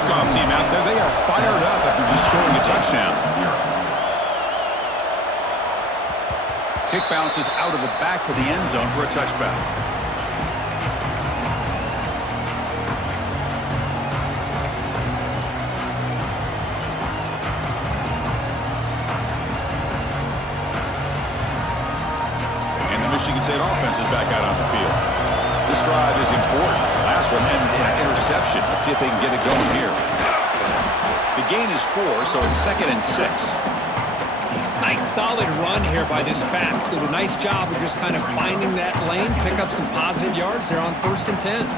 kickoff team out there. They are fired up after just scoring a touchdown. Kick bounces out of the back of the end zone for a touchback. And the Michigan State offense is back out on the field. This drive is important. Last one ended in an interception. Let's see if they can get it going here. The gain is 4, so it's 2nd and 6. Nice solid run here by this back. Did a nice job of just kind of finding that lane, pick up some positive yards there on 1st and 10.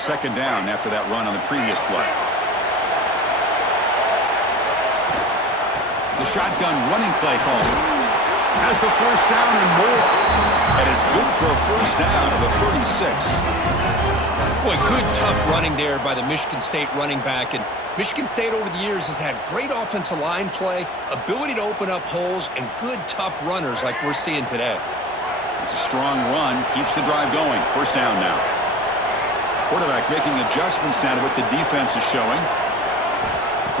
2nd down after that run on the previous play. The shotgun running play called. Has the 1st down and more. And it's good for a 1st down of the 36. Boy, good tough running there by the Michigan State running back. And Michigan State over the years has had great offensive line play, ability to open up holes, and good tough runners like we're seeing today. It's a strong run, keeps the drive going. 1st down now. Quarterback making adjustments now to what the defense is showing.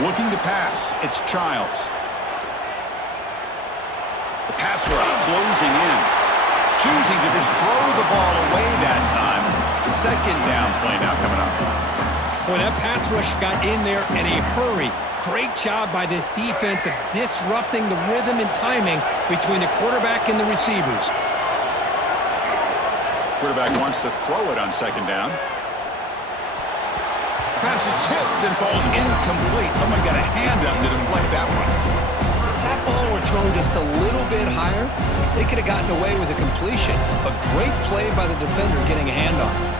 Looking to pass, it's Childs. The pass rush closing in. Choosing to just throw the ball away that time. 2nd down play now coming up. Boy, that pass rush got in there in a hurry. Great job by this defense of disrupting the rhythm and timing between the quarterback and the receivers. Quarterback wants to throw it on 2nd down. Pass is tipped and falls incomplete. Someone got a hand up to deflect that one. If that ball were thrown just a little bit higher, they could have gotten away with a completion. But great play by the defender getting a hand on it.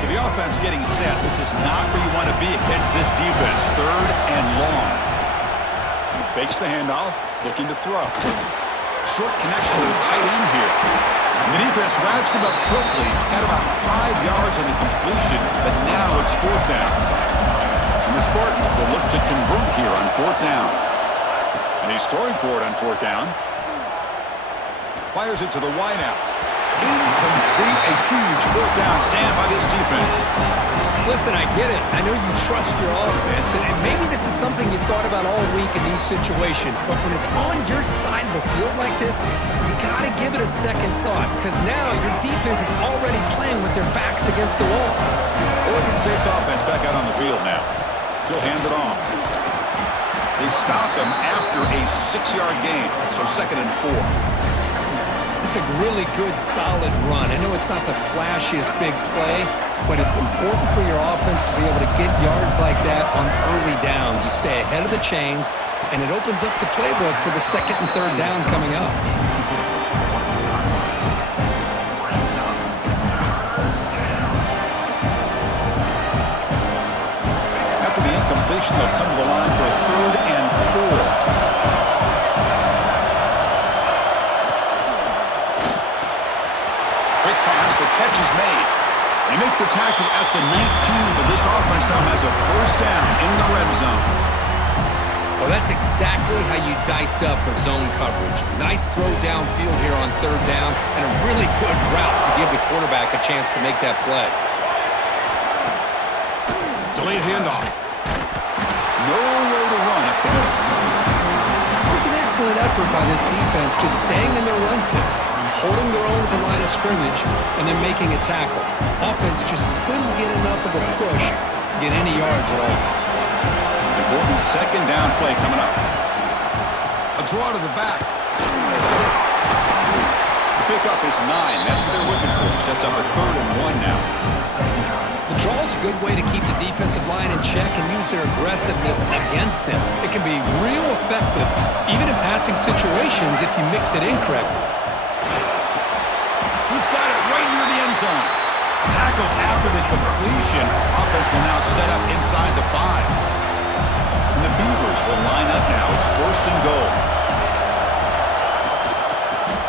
So the offense getting set. This is not where you want to be against this defense. 3rd and long. Fakes the handoff, looking to throw. Short connection to the tight end here. And the defense wraps him up quickly. Got about 5 yards on the completion, but now it's 4th down. And the Spartans will look to convert here on 4th down. And he's throwing for it on 4th down. Fires it to the wideout. Incomplete. A huge 4th down stand by this defense. Listen, I get it. I know you trust your offense, and maybe this is something you thought about all week in these situations, but when it's on your side of the field like this, you got to give it a second thought, because now your defense is already playing with their backs against the wall. Oregon State's offense back out on the field now. He'll hand it off. They stop him after a 6-yard gain, so 2nd and 4. It's a really good, solid run. I know it's not the flashiest big play, but it's important for your offense to be able to get yards like that on early downs. You stay ahead of the chains, and it opens up the playbook for the 2nd and 3rd down coming up. After the incompletion, they'll come to the line for a 3rd and 4. The catch is made. They make the tackle at the 19, but this offense now has a 1st down in the red zone. Well, that's exactly how you dice up a zone coverage. Nice throw downfield here on 3rd down, and a really good route to give the quarterback a chance to make that play. Delayed handoff. Nowhere to run up the middle. It was an excellent effort by this defense, just staying in their run fix, holding their own at the line of scrimmage, and then making a tackle. Offense just couldn't get enough of a push to get any yards at all. Important 2nd down play coming up. A draw to the back. The pickup is 9. That's what they're looking for. Sets up a 3rd and 1 now. The draw is a good way to keep the defensive line in check and use their aggressiveness against them. It can be real effective, even in passing situations, if you mix it in correctly. He's got it right near the end zone. Tackle after the completion. Offense will now set up inside the 5. And the Beavers will line up now. It's 1st and goal.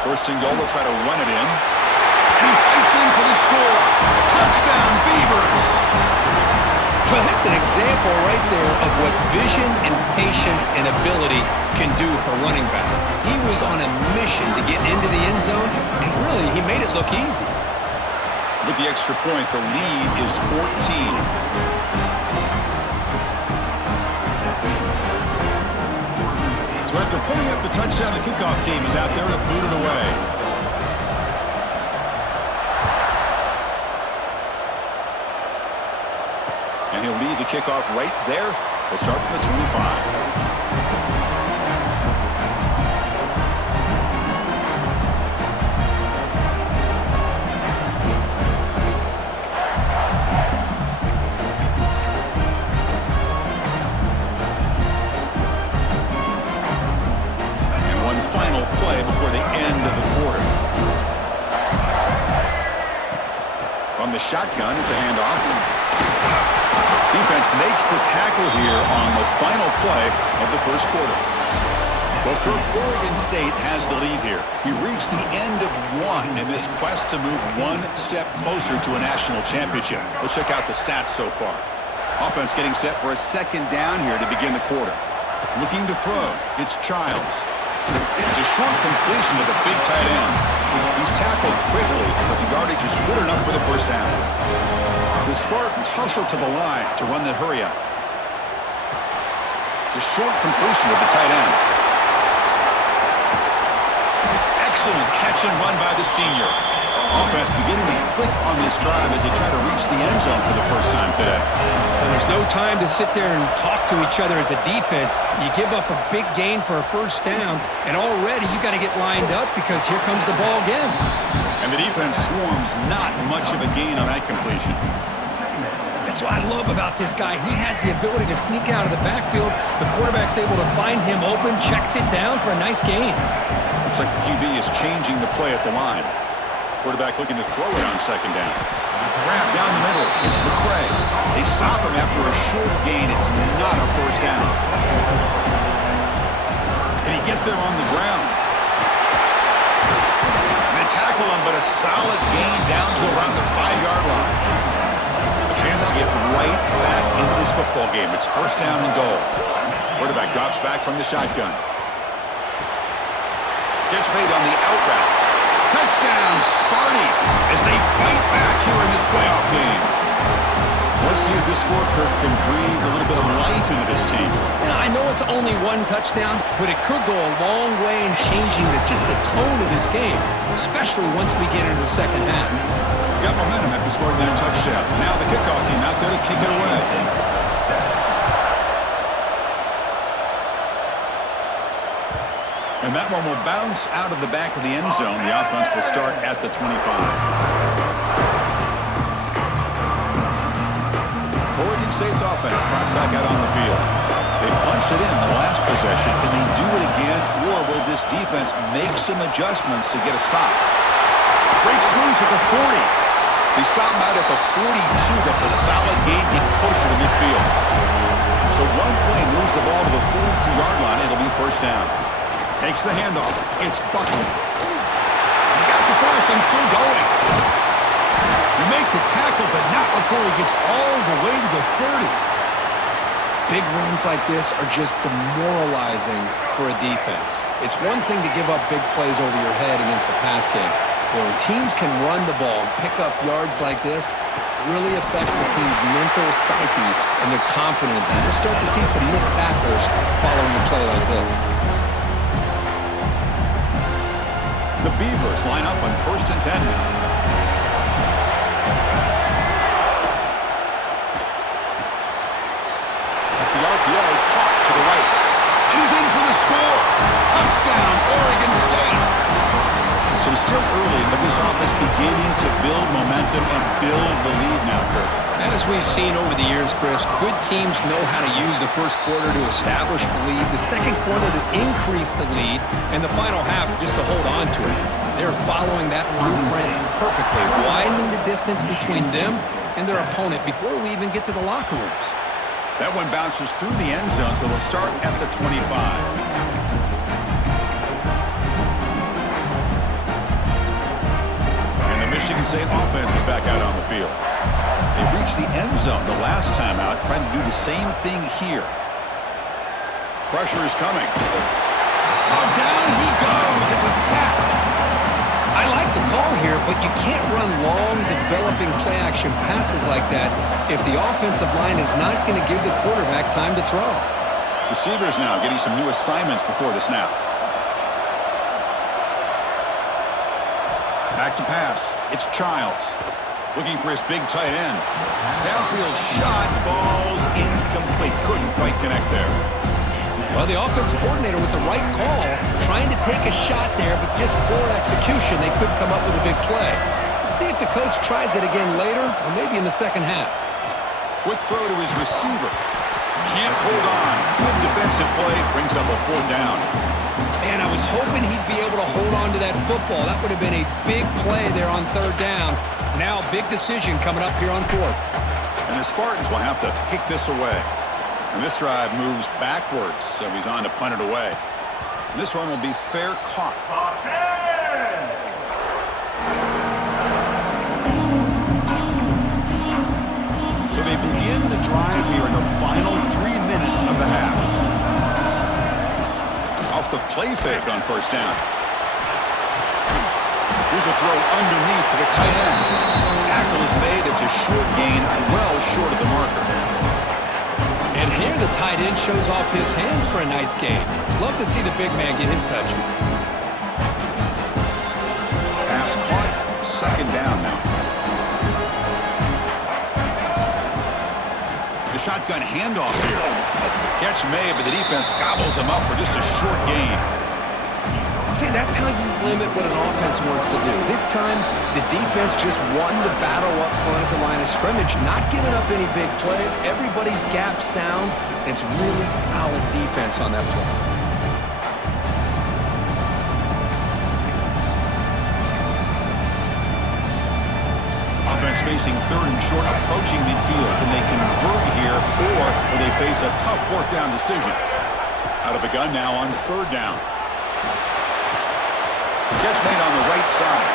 1st and goal. They'll try to run it in. And he fights in for the score. Touchdown, Beavers. Well, that's an example right there of what vision and patience and ability can do for running back. He was on a mission to get into the end zone, and really, he made it look easy. With the extra point, the lead is 14. So after putting up the touchdown, the kickoff team is out there to boot it away. And he'll lead the kickoff right there. They'll start from the 25. Final play before the end of the quarter. From the shotgun, it's a handoff. Defense makes the tackle here on the final play of the first quarter. Well, Kirk, Oregon State has the lead here. We reached the end of one in this quest to move one step closer to a national championship. Let's check out the stats so far. Offense getting set for a second down here to begin the quarter. Looking to throw, it's Childs. It's a short completion to the big tight end. He's tackled quickly, but the yardage is good enough for the first down. The Spartans hustle to the line to run the hurry up. The short completion to the tight end. Excellent catch and run by the senior. Offense beginning to click on this drive as they try to reach the end zone for the first time today. There's no time to sit there and talk to each other as a defense. You give up a big gain for a first down, and already you got to get lined up because here comes the ball again. And the defense swarms not much of a gain on that completion. That's what I love about this guy. He has the ability to sneak out of the backfield. The quarterback's able to find him open, checks it down for a nice gain. Looks like the QB is changing the play at the line. Quarterback looking to throw it on second down. Down the middle, it's McCray. They stop him after a short gain. It's not a first down. Can he get there on the ground? And they tackle him, but a solid gain down to around the 5-yard line. A chance to get right back into this football game. It's first down and goal. Quarterback drops back from the shotgun. Catch made on the out route. Touchdown, Sparty, as they fight back here in this playoff game. Let's see if this score, Kirk, can breathe a little bit of life into this team. Yeah, I know it's only one touchdown, but it could go a long way in changing just the tone of this game, especially once we get into the second half. Got momentum after scoring that touchdown. Now the kickoff team out there to kick it away. And that one will bounce out of the back of the end zone. The offense will start at the 25. Oregon State's offense trots back out on the field. They punched it in the last possession. Can they do it again, or will this defense make some adjustments to get a stop? Breaks loose at the 40. They stop him out at the 42. That's a solid gain, getting closer to midfield. So one play moves the ball to the 42-yard line. It'll be first down. Takes the handoff. It's Buckley. He's got the first and still going. You make the tackle, but not before he gets all the way to the 30. Big runs like this are just demoralizing for a defense. It's one thing to give up big plays over your head against the pass game. But when teams can run the ball and pick up yards like this, it really affects the team's mental psyche and their confidence. And you'll start to see some missed tackles following a play like this. The Beavers line up on 1st and 10 now. That's the RPO caught to the right. And he's in for the score. Touchdown, Oregon State. So still early, but this offense beginning to build momentum and build the lead now, Kirk. As we've seen over the years, Chris, good teams know how to use the first quarter to establish the lead, the second quarter to increase the lead, and the final half just to hold on to it. They're following that blueprint perfectly, widening the distance between them and their opponent before we even get to the locker rooms. That one bounces through the end zone, so they'll start at the 25. And the Michigan State offense is back out on the field. They reached the end zone the last time out, trying to do the same thing here. Pressure is coming. Oh, down he goes. It's a sack. I like the call here, but you can't run long, developing play-action passes like that if the offensive line is not going to give the quarterback time to throw. Receivers now getting some new assignments before the snap. Back to pass. It's Childs. Looking for his big tight end. Downfield shot falls incomplete. Couldn't quite connect there. Well, the offensive coordinator with the right call, trying to take a shot there, but just poor execution. They couldn't come up with a big play. Let's see if the coach tries it again later, or maybe in the second half. Quick throw to his receiver. Can't hold on. Good defensive play. Brings up a 4th down. Man, I was hoping he'd be able to hold on to that football. That would have been a big play there on 3rd down. Now, big decision coming up here on 4th. And the Spartans will have to kick this away. And this drive moves backwards, so he's on to punt it away. And this one will be fair caught. So they begin the drive here in the final 3 minutes of the half. Off the play fake on 1st down. Here's a throw underneath to the tight end. Tackle is made. It's a short gain, well short of the marker. And here the tight end shows off his hands for a nice gain. Love to see the big man get his touches. Pass caught. 2nd down now. The shotgun handoff here. Catch made, but the defense gobbles him up for just a short gain. See, that's how you limit what an offense wants to do. This time, the defense just won the battle up front at the line of scrimmage, not giving up any big plays. Everybody's gap sound, and it's really solid defense on that play. Offense facing 3rd and short, approaching midfield. Can they convert here, or will they face a tough 4th down decision? Out of the gun now on 3rd down. Catch made on the right side.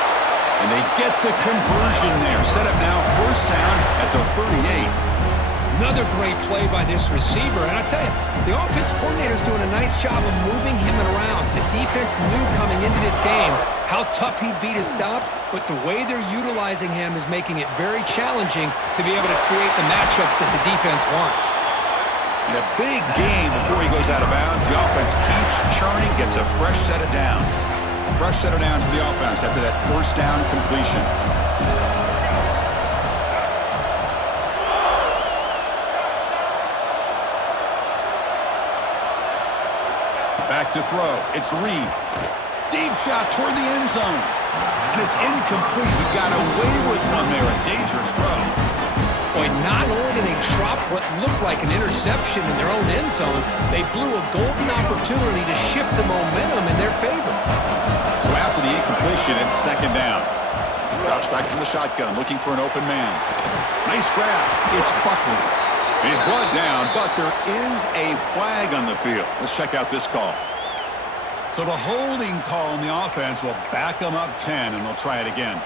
And they get the conversion there. Set up now 1st down at the 38. Another great play by this receiver. And I tell you, the offense coordinator is doing a nice job of moving him around. The defense knew coming into this game how tough he'd be to stop, but the way they're utilizing him is making it very challenging to be able to create the matchups that the defense wants. In a big game before he goes out of bounds, the offense keeps churning, gets a fresh set of downs. Fresh set of downs for the offense after that 1st down completion. Back to throw. It's Reed. Deep shot toward the end zone. And it's incomplete. He got away with one there. A dangerous throw. Boy, not only did they drop what looked like an interception in their own end zone, they blew a golden opportunity to shift the momentum in their favor. So after the incompletion, it's 2nd down. Drops back from the shotgun, looking for an open man. Nice grab. It's Buckley. He's brought down, but there is a flag on the field. Let's check out this call. So the holding call on the offense will back them up 10, and they'll try it again.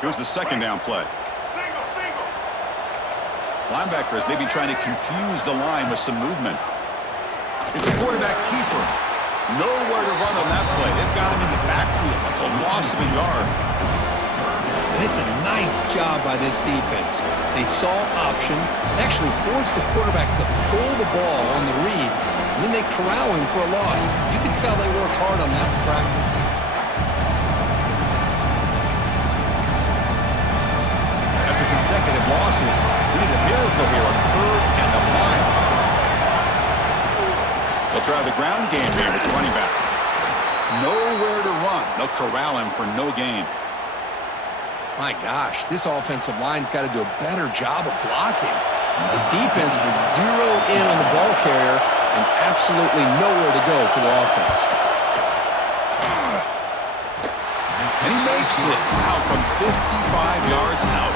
Here's the 2nd down play. Linebacker is maybe trying to confuse the line with some movement. It's a quarterback keeper. Nowhere to run on that play. They've got him in the backfield. It's a loss of a yard. And it's a nice job by this defense. They saw option, actually forced the quarterback to pull the ball on the read, and then they corral him for a loss. You can tell they worked hard on that in practice. After consecutive losses, we need a miracle here on 3rd and a mile. They'll try the ground game here with the running back. Nowhere to run. They'll corral him for no gain. My gosh, this offensive line's got to do a better job of blocking. The defense was zeroed in on the ball carrier and absolutely nowhere to go for the offense. And he makes it. Wow, from 55 yards out.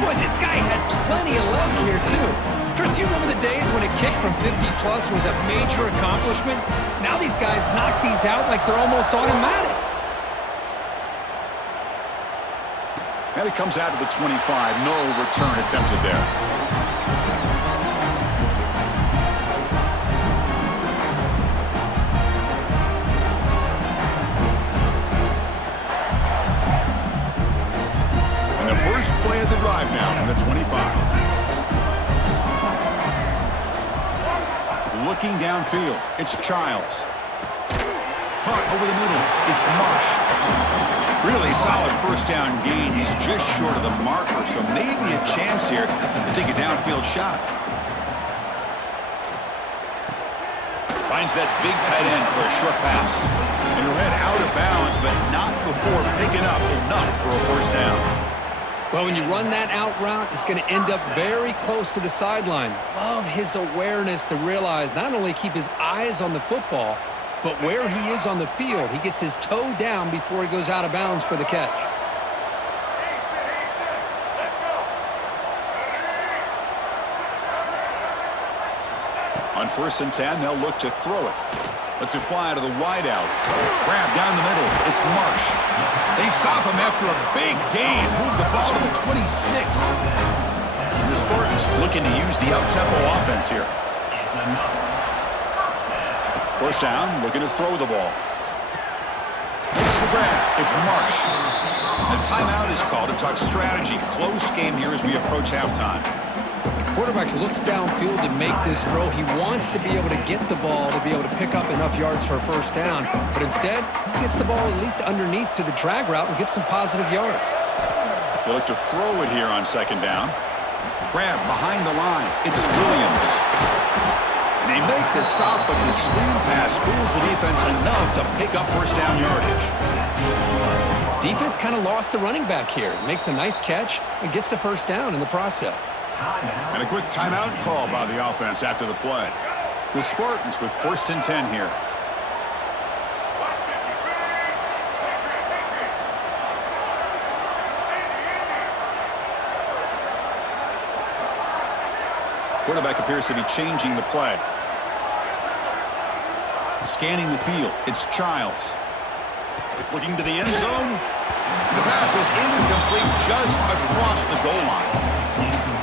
Boy, and this guy had plenty of leg here, too. Chris, you remember the days when a kick from 50-plus was a major accomplishment? Now these guys knock these out like they're almost automatic. And it comes out to the 25. No return attempted there. And the first play of the drive now from the 25. Looking downfield, it's Childs. Caught over the middle, it's Marsh. Really solid first down gain. He's just short of the marker, so maybe a chance here to take a downfield shot. Finds that big tight end for a short pass. And he'll head out of bounds, but not before picking up enough for a first down. Well, when you run that out route, it's going to end up very close to the sideline. Love his awareness to realize not only keep his eyes on the football, but where he is on the field. He gets his toe down before he goes out of bounds for the catch. On 1st and 10, they'll look to throw it. Lets it fly to the wideout. Grab down the middle. It's Marsh. They stop him after a big gain. Move the ball to the 26. And the Spartans looking to use the up-tempo offense here. First down, looking to throw the ball. Makes the grab. It's Marsh. A timeout is called to talk strategy. Close game here as we approach halftime. Quarterback looks downfield to make this throw. He wants to be able to get the ball to be able to pick up enough yards for a first down. But instead, he gets the ball at least underneath to the drag route and gets some positive yards. They look to throw it here on 2nd down. Grab behind the line. It's Williams. And they make the stop, but the screen pass fools the defense enough to pick up first down yardage. Defense kind of lost the running back here. Makes a nice catch and gets the first down in the process. And a quick timeout call by the offense after the play. The Spartans with 1st and 10 here. Quarterback appears to be changing the play. Scanning the field, it's Childs. Looking to the end zone. The pass is incomplete just across the goal line.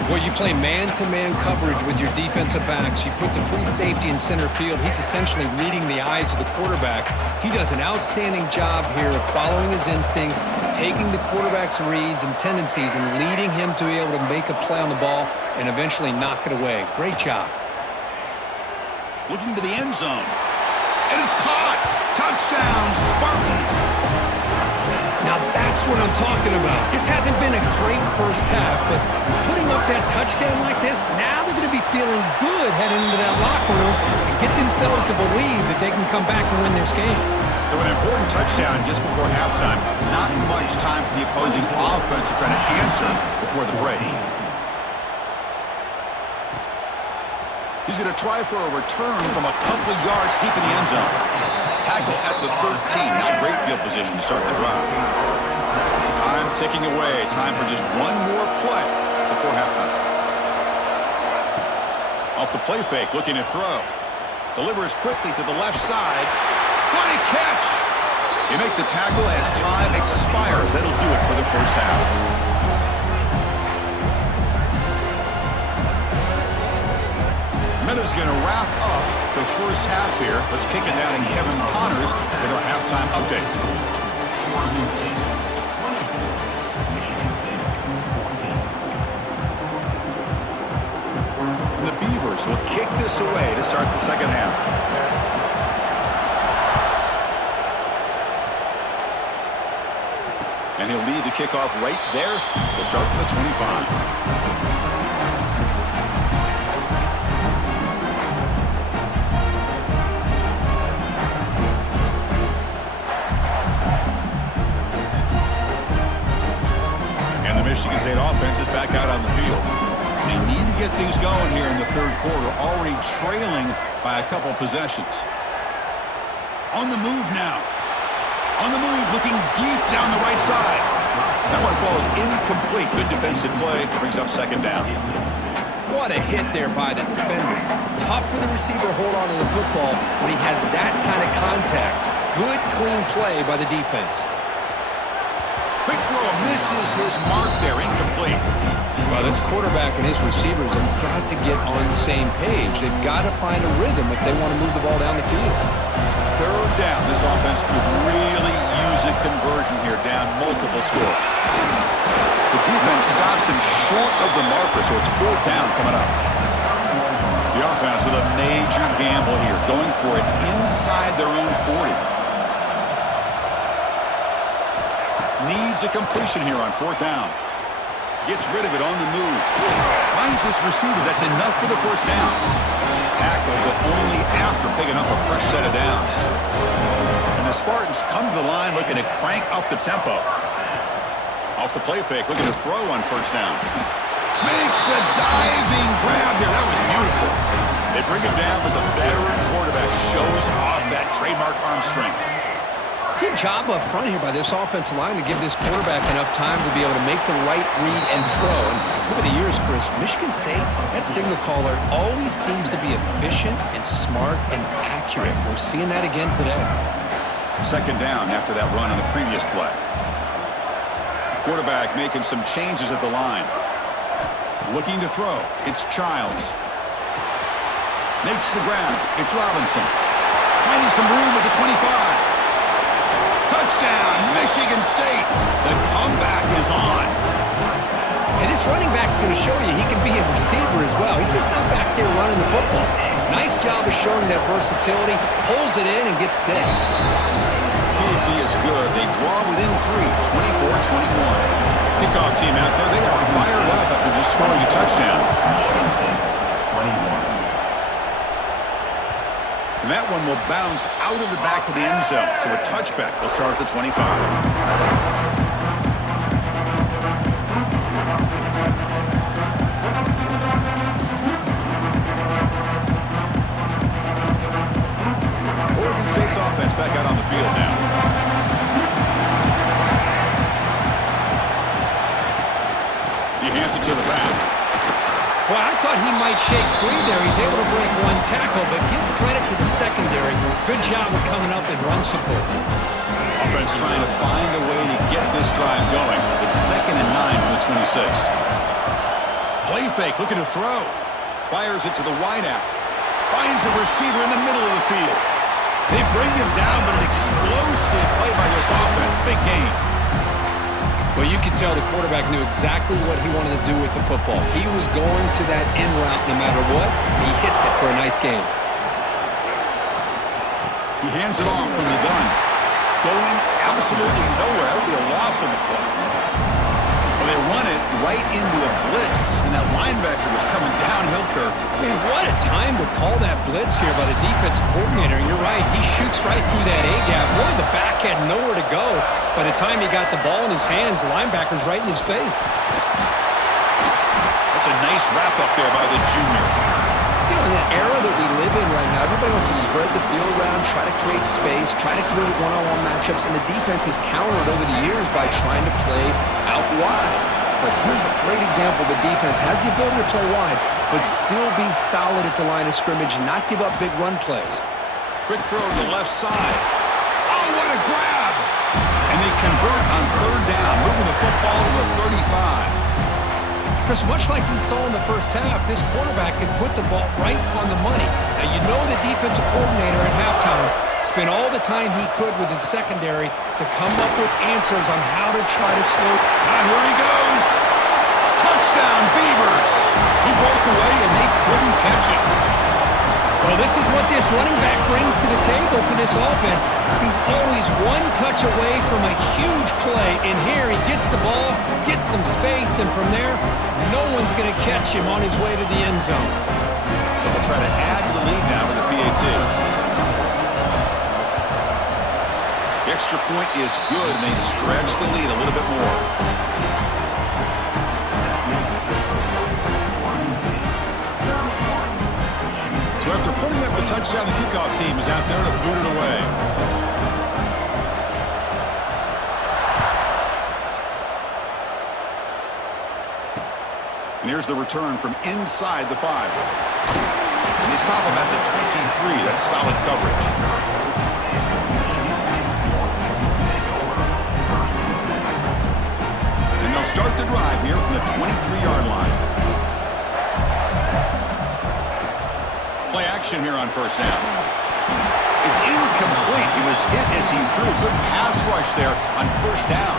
Well, you play man-to-man coverage with your defensive backs. You put the free safety in center field. He's essentially reading the eyes of the quarterback. He does an outstanding job here of following his instincts, taking the quarterback's reads and tendencies, and leading him to be able to make a play on the ball and eventually knock it away. Great job. Looking to the end zone. And it's caught. Touchdown, Spartans. Now that's what I'm talking about. This hasn't been a great first half, but putting up that touchdown like this, now they're going to be feeling good heading into that locker room and get themselves to believe that they can come back and win this game. So an important touchdown just before halftime. Not much time for the opposing offense to try to answer before the break. He's going to try for a return from a couple of yards deep in the end zone. Tackle at the 13. Not great field position to start the drive. Time ticking away. Time for just one more play before halftime. Off the play fake, looking to throw. Delivers quickly to the left side. What a catch! You make the tackle as time expires. That'll do it for the first half. Minutes going to wrap up the first half here. Let's kick it down to Kevin Connors with our halftime update. And the Beavers will kick this away to start the second half. And he'll lead the kickoff right there. We'll start from the 25. Michigan State offense is back out on the field. They need to get things going here in the third quarter, already trailing by a couple possessions. On the move now. On the move, looking deep down the right side. That one falls incomplete. Good defensive play. Brings up second down. What a hit there by the defender. Tough for the receiver to hold on to the football when he has that kind of contact. Good, clean play by the defense. Quick throw misses his mark there. Incomplete. Well, this quarterback and his receivers have got to get on the same page. They've got to find a rhythm if they want to move the ball down the field. Third down. This offense could really use a conversion here, down multiple scores. The defense stops him short of the marker, so it's fourth down coming up. The offense with a major gamble here, going for it inside their own 40. Needs a completion here on fourth down. Gets rid of it on the move. Finds this receiver. That's enough for the first down. Tackle, but only after picking up a fresh set of downs. And the Spartans come to the line looking to crank up the tempo. Off the play fake, looking to throw on first down. Makes a diving grab there. That was beautiful. They bring him down, but the veteran quarterback shows off that trademark arm strength. Good job up front here by this offensive line to give this quarterback enough time to be able to make the right read and throw. And over the years, Chris, Michigan State, that signal caller always seems to be efficient and smart and accurate. We're seeing that again today. Second down after that run on the previous play. Quarterback making some changes at the line. Looking to throw. It's Childs. Makes the grab. It's Robinson. Finding some room at the 25. Touchdown, Michigan State. The comeback is on. And this running back's going to show you he can be a receiver as well. He's just not back there running the football. Nice job of showing that versatility. Pulls it in and gets 6. PAT is good. They draw within 3, 24-21. Kickoff team out there. They are fired up after just scoring a touchdown. And that one will bounce out of the back of the end zone. So a touchback. They'll start at the 25. Oregon State's offense back out on the field now. He hands it to the back. Well, I thought he might shake free there. He's able to break one tackle, but give credit to the secondary. Good job of coming up and run support. Offense trying to find a way to get this drive going. It's 2nd and 9 from the 26. Play fake, looking to throw. Fires it to the wideout. Finds a receiver in the middle of the field. They bring him down, but an explosive play by this offense. Big game. Well, you could tell the quarterback knew exactly what he wanted to do with the football. He was going to that in route no matter what. He hits it for a nice game. He hands it off from the gun. Going absolutely nowhere. That would be a loss on the play. Well, they run it right into a blitz, and that linebacker was coming downhill curve. Man, what a time to call that blitz here by the defensive coordinator. You're right. He shoots right through that A-gap. Really, the back had nowhere to go. By the time he got the ball in his hands, the linebacker's right in his face. That's a nice wrap-up there by the junior. You know, in that era that we live in right now, everybody wants to spread the field around, try to create space, try to create one-on-one matchups, and the defense has countered over the years by trying to play out wide. But here's a great example. The defense has the ability to play wide, but still be solid at the line of scrimmage, not give up big run plays. Quick throw to the left side. Oh, what a grab! And they convert on third down, moving the football to the 35. Chris, much like we saw in the first half, this quarterback can put the ball right on the money. Now, you know the defensive coordinator at halftime spent all the time he could with his secondary to come up with answers on how to try to slow. Now here he goes. Touchdown, Beavers. He broke away, and they couldn't catch him. Well, this is what this running back brings to the table for this offense. He's always one touch away from a huge play, and here he gets the ball, gets some space, and from there, no one's going to catch him on his way to the end zone. They'll try to add to the lead now to the PAT. The extra point is good, and they stretch the lead a little bit more. So after putting up the touchdown, the kickoff team is out there to boot it away. And here's the return from inside the 5. And they stop him at the 23. That's solid coverage. And they'll start the drive here from the 23-yard line. Play action here on first down. It's incomplete. He was hit as he threw a good pass rush there on first down.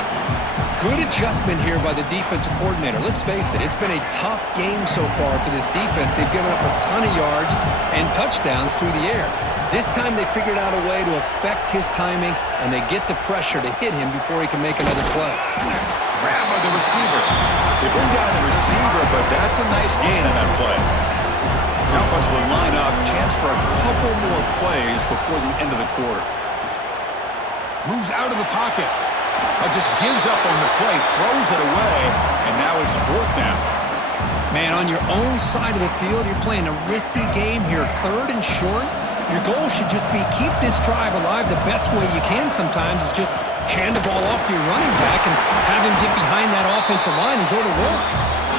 Good adjustment here by the defensive coordinator. Let's face it, it's been a tough game so far for this defense. They've given up a ton of yards and touchdowns through the air. This time they figured out a way to affect his timing, and they get the pressure to hit him before he can make another play. Grab by the receiver. They bring down the receiver, but that's a nice gain on that play. The offense will line up, chance for a couple more plays before the end of the quarter. Moves out of the pocket. Just gives up on the play, throws it away, and now it's fourth down. Man, on your own side of the field, you're playing a risky game here, 3rd and short. Your goal should just be keep this drive alive the best way you can sometimes is just hand the ball off to your running back and have him get behind that offensive line and go to work.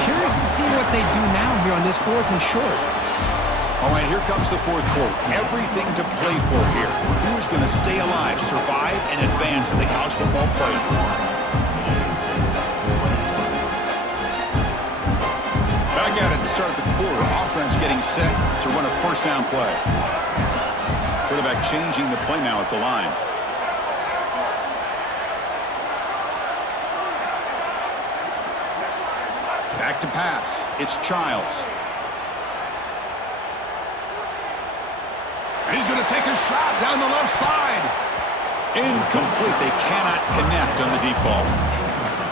Curious to see what they do now here on this 4th and short. All right, here comes the fourth quarter. Everything to play for here. Who's going to stay alive, survive, and advance in the college football playoff? Back at it to start the quarter. Offense getting set to run a first down play. Quarterback changing the play now at the line. Back to pass. It's Childs. And he's going to take a shot down the left side. Incomplete. They cannot connect on the deep ball.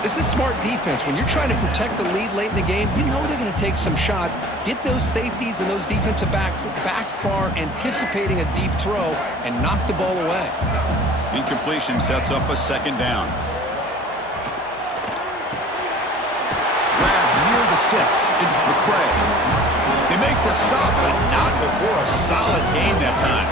This is smart defense. When you're trying to protect the lead late in the game, you know they're going to take some shots, get those safeties and those defensive backs back far, anticipating a deep throw, and knock the ball away. Incompletion sets up a second down. Grab near the sticks. It's McCray. They make the stop, but not before a solid gain that time.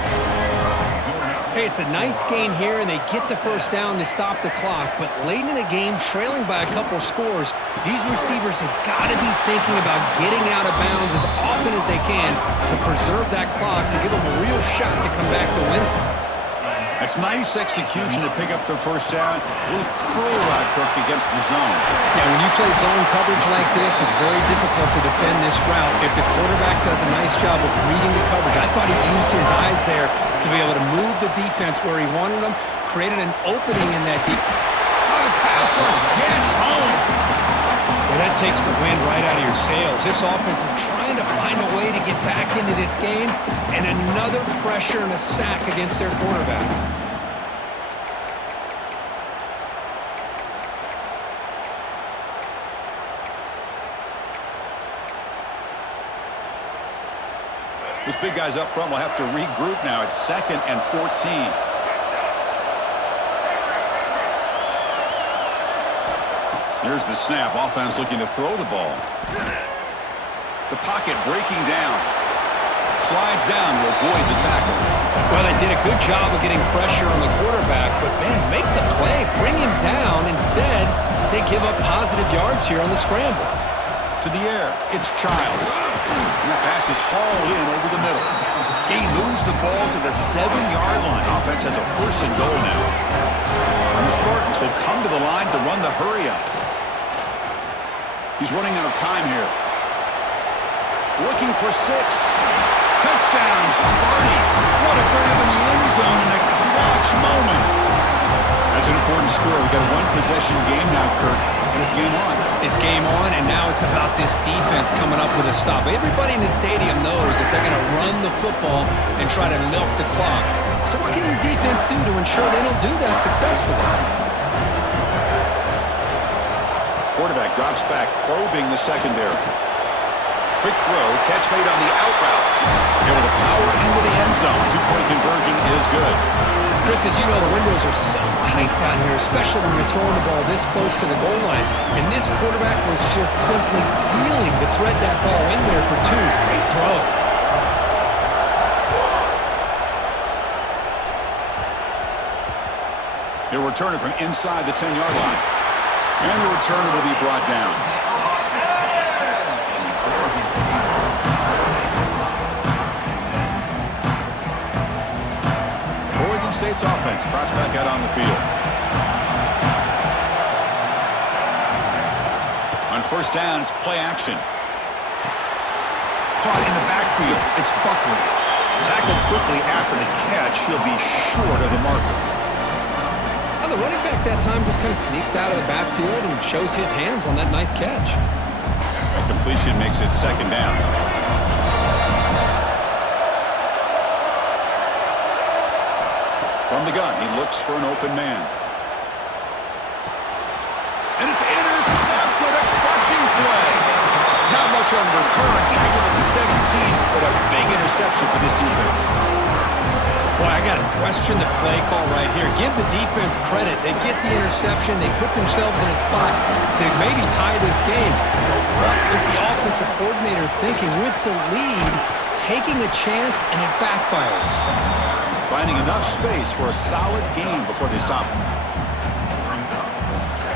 Hey, it's a nice gain here, and they get the first down to stop the clock. But late in the game, trailing by a couple scores, these receivers have got to be thinking about getting out of bounds as often as they can to preserve that clock to give them a real shot to come back to win it. That's nice execution to pick up the first down. A little cruel out, Kirk, against the zone. Yeah, when you play zone coverage like this, it's very difficult to defend this route. If the quarterback does a nice job of reading the coverage, I thought he used his eyes there to be able to move the defense where he wanted them, created an opening in that deep. Oh, the pass rush gets home. Well, that takes the wind right out of your sails. This offense is trying to find a way to get back into this game, and another pressure and a sack against their quarterback. This big guy's up front will have to regroup now. It's 2nd and 14. Here's the snap. Offense looking to throw the ball. The pocket breaking down. Slides down to avoid the tackle. Well, they did a good job of getting pressure on the quarterback, but, man, make the play. Bring him down. Instead, they give up positive yards here on the scramble. To the air. It's Childs. And that pass is hauled in over the middle. Gain moves the ball to the 7-yard line. Offense has a 1st and goal now. And the Spartans will come to the line to run the hurry up. He's running out of time here. Looking for 6. Touchdown, Sparty. What a grab in the end zone in a clutch moment. That's an important score. We've got a one-possession game now, Kirk, and it's game on. It's game on, and now it's about this defense coming up with a stop. Everybody in the stadium knows that they're going to run the football and try to milk the clock. So what can your defense do to ensure they don't do that successfully? Quarterback drops back, probing the secondary. Quick throw, catch made on the out route. Able to power into the end zone. 2-point conversion is good. Chris, as you know, the windows are so tight down here, especially when you're throwing the ball this close to the goal line. And this quarterback was just simply dealing to thread that ball in there for 2. Great throw. He'll return it from inside the 10-yard line. And the returner will be brought down. State's offense trots back out on the field. On first down, it's play action. Caught in the backfield. It's Buckley. Tackled quickly after the catch. He'll be short of the marker. Well, the running back that time just kind of sneaks out of the backfield and shows his hands on that nice catch. A completion makes it second down. From the gun, he looks for an open man. And it's intercepted, a crushing play. Not much on the return, tackled at the 17, but a big interception for this defense. Boy, I got to question the play call right here. Give the defense credit. They get the interception. They put themselves in a spot to maybe tie this game. But what was the offensive coordinator thinking with the lead, taking a chance, and it backfires? Finding enough space for a solid game before they stop him.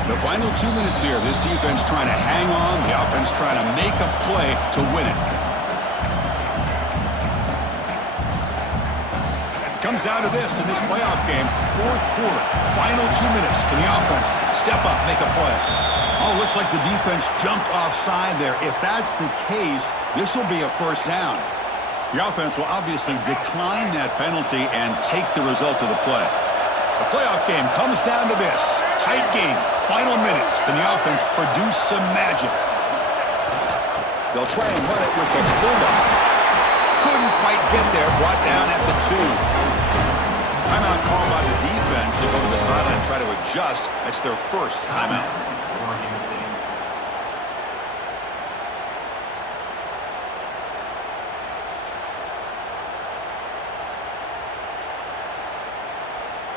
The final 2 minutes here, this defense trying to hang on, the offense trying to make a play to win it. It comes down to this in this playoff game, fourth quarter, final 2 minutes. Can the offense step up, make a play? Oh, looks like the defense jumped offside there. If that's the case, this will be a first down. The offense will obviously decline that penalty and take the result of the play. The playoff game comes down to this. Tight game, final minutes. Can the offense produce some magic? They'll try and run it with the fullback. Couldn't quite get there, brought down at the 2. Timeout called by the defense. They go to the sideline and try to adjust. That's their first timeout.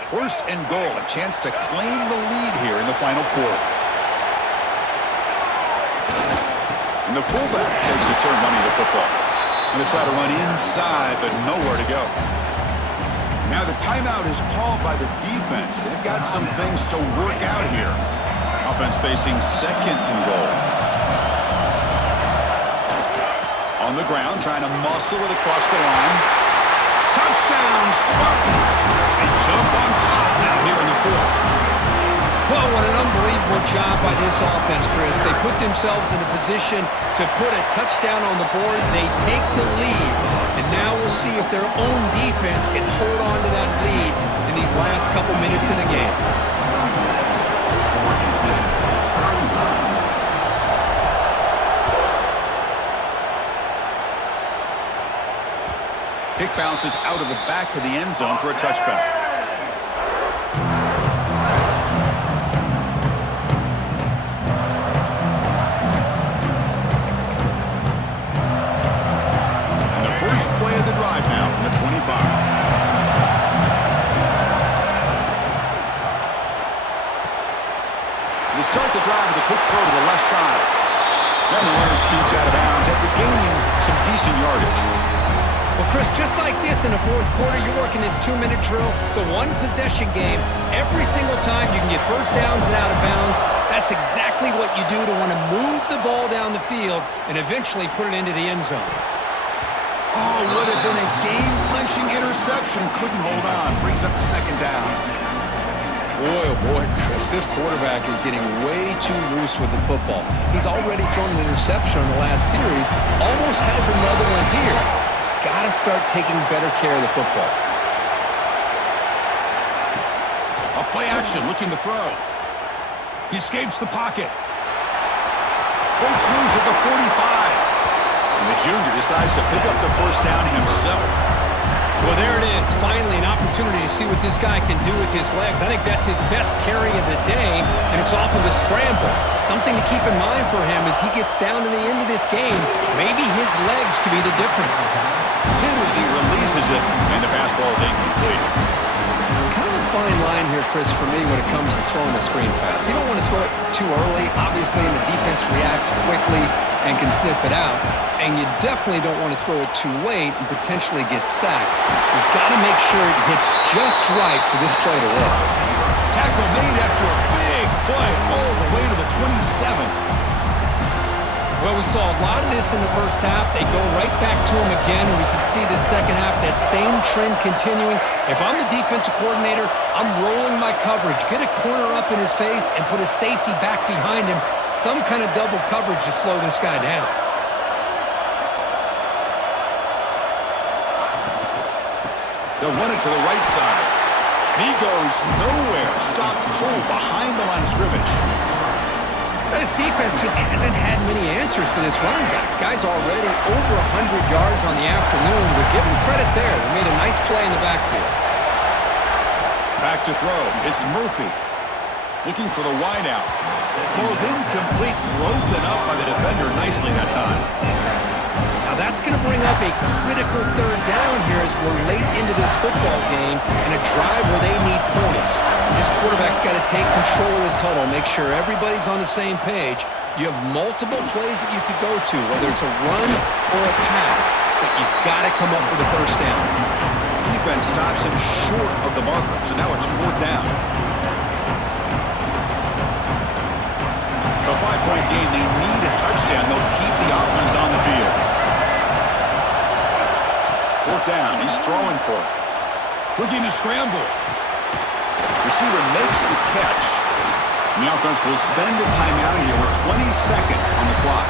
First and goal, a chance to claim the lead here in the final quarter. And the fullback takes a turn running the football. Going to try to run inside, but nowhere to go. Now the timeout is called by the defense. They've got some things to work out here. Offense facing second and goal. On the ground, trying to muscle it across the line. Touchdown, Spartans! And jump on top now here in the fourth. Well, what an unbelievable job by this offense, Chris. They put themselves in a position to put a touchdown on the board. They take the lead. And now we'll see if their own defense can hold on to that lead in these last couple minutes of the game. Kick bounces out of the back of the end zone for a touchback. And the first play of the drive now from the 25. They start the drive with a quick throw to the left side. Then the runner scoots out of bounds after gaining some decent yardage. Well, Chris, just like this in the fourth quarter, you're working this 2-minute drill. It's a one-possession game. Every single time you can get first downs and out of bounds. That's exactly what you do to want to move the ball down the field and eventually put it into the end zone. Oh, would have been a game-clinching interception. Couldn't hold on. Brings up second down. Boy, oh boy, Chris, this quarterback is getting way too loose with the football. He's already thrown an interception on the last series. Almost has another one here. He's got to start taking better care of the football. A play action, looking to throw. He escapes the pocket. Breaks loose at the 45. And the junior decides to pick up the first down himself. Well, there it is. Finally, an opportunity to see what this guy can do with his legs. I think that's his best carry of the day, and it's off of a scramble. Something to keep in mind for him as he gets down to the end of this game. Maybe his legs could be the difference. Hit as he releases it, and the pass ball is incomplete. Kind of a fine line here, Chris, for me when it comes to throwing a screen pass. You don't want to throw it too early, obviously, and the defense reacts quickly and can sniff it out. And you definitely don't want to throw it too late and potentially get sacked. You've got to make sure it hits just right for this play to work. Tackle made after a big play all the way to the 27. Well, we saw a lot of this in the first half. They go right back to him again, and we can see the second half, that same trend continuing. If I'm the defensive coordinator, I'm rolling my coverage. Get a corner up in his face and put a safety back behind him. Some kind of double coverage to slow this guy down. They'll run it to the right side. And he goes nowhere. Stopped cold behind the line of scrimmage. This defense just hasn't had many answers for this running back. Guy's already over 100 yards on the afternoon. We're giving credit there. They made a nice play in the backfield. Back to throw. It's Murphy. Looking for the wideout. Falls incomplete. Broken up by the defender nicely that time. Now that's going to bring up a critical third down here as we're late into this football game in a drive where they need points. This quarterback's got to take control of this huddle, make sure everybody's on the same page. You have multiple plays that you could go to, whether it's a run or a pass, but you've got to come up with a first down. Defense stops him short of the marker, so now it's fourth down. It's a 5-point game. They need a touchdown. They'll keep the offense on the field. Fourth down. He's throwing for it. Looking to scramble. Receiver makes the catch. And the offense will spend a timeout here with 20 seconds on the clock.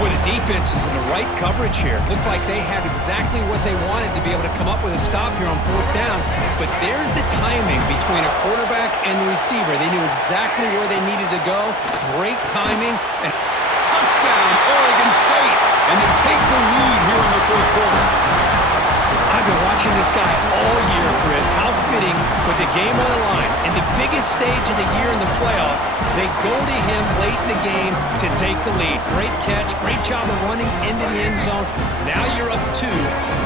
Boy, the defense is in the right coverage here. Looked like they had exactly what they wanted to be able to come up with a stop here on fourth down. But there's the timing between a quarterback and the receiver. They knew exactly where they needed to go. Great timing. And touchdown, Oregon State. And they take the lead here in the fourth quarter. I've been watching this guy all year, Chris. How fitting with the game on the line. In the biggest stage of the year in the playoff, they go to him late in the game to take the lead. Great catch, great job of running into the end zone. Now you're up 2.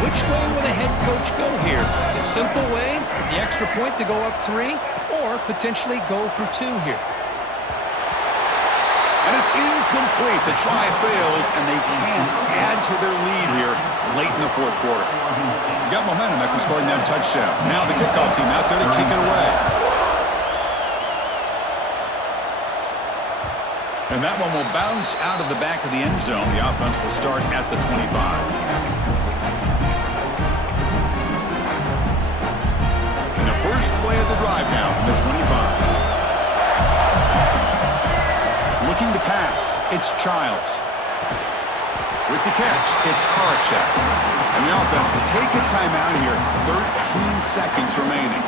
Which way will the head coach go here? The simple way, with the extra point to go up 3, or potentially go for 2 here? And it's incomplete. The try fails, and they can't add to their lead here late in the fourth quarter. You got momentum after scoring that touchdown. Now the kickoff team out there to kick it away. And that one will bounce out of the back of the end zone. The offense will start at the 25. And the first play of the drive now from the 25. Looking to pass, it's Childs. With the catch, it's Parachek. And the offense will take a timeout here, 13 seconds remaining.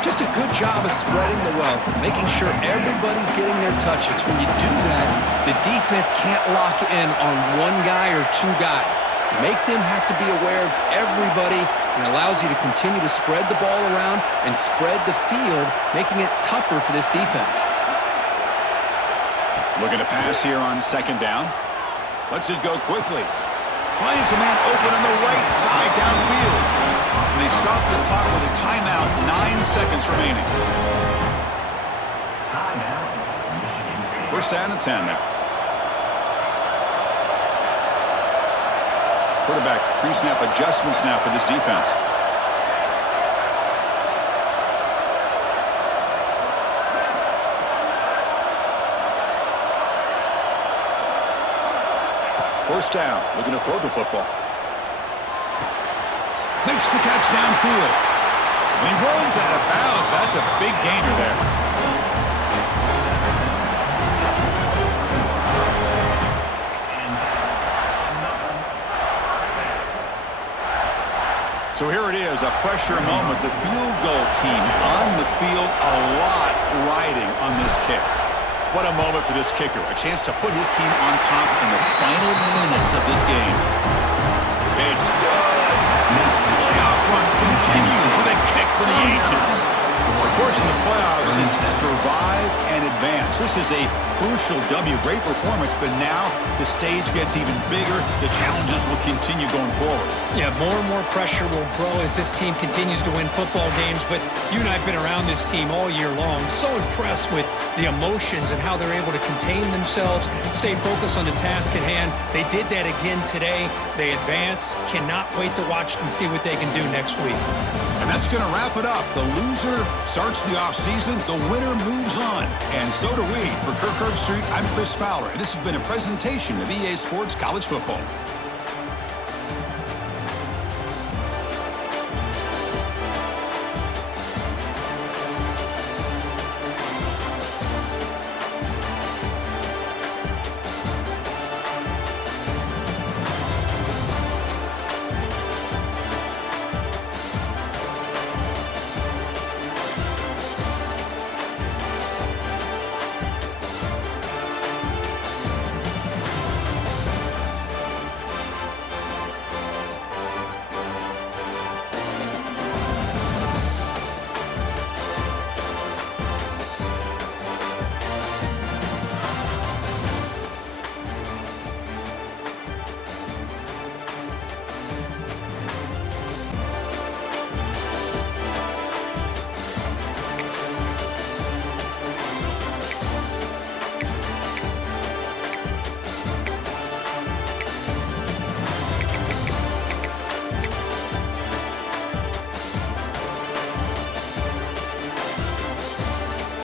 Just a good job of spreading the wealth, making sure everybody's getting their touches. When you do that, the defense can't lock in on one guy or 2 guys. Make them have to be aware of everybody, and allows you to continue to spread the ball around and spread the field, making it tougher for this defense. Looking to pass here on second down. Lets it go quickly. Finds a man open on the right side downfield. And they stop the clock with a timeout, 9 seconds remaining. First down and 10 now. Quarterback pre-snap adjustments now for this defense. First down, looking to throw the football. Makes the catch downfield. And he runs out of bounds. That's a big gainer there. So here it is, a pressure moment. The field goal team on the field, a lot riding on this kick. What a moment for this kicker. A chance to put his team on top in the final minutes of this game. It's good. This playoff run continues with a kick for the ages. Of course, in the playoffs, it's survive and advance. This is a crucial W. Great performance, but now the stage gets even bigger. The challenges will continue going forward. Yeah, more and more pressure will grow as this team continues to win football games, but you and I have been around this team all year long. So impressed with the emotions and how they're able to contain themselves, stay focused on the task at hand. They did that again today. They advance. Cannot wait to watch and see what they can do next week. And And that's going to wrap it up. The loser starts the offseason. The winner moves on. And so do we. For Kirk Herbstreit, I'm Chris Fowler. And this has been a presentation of EA Sports College Football.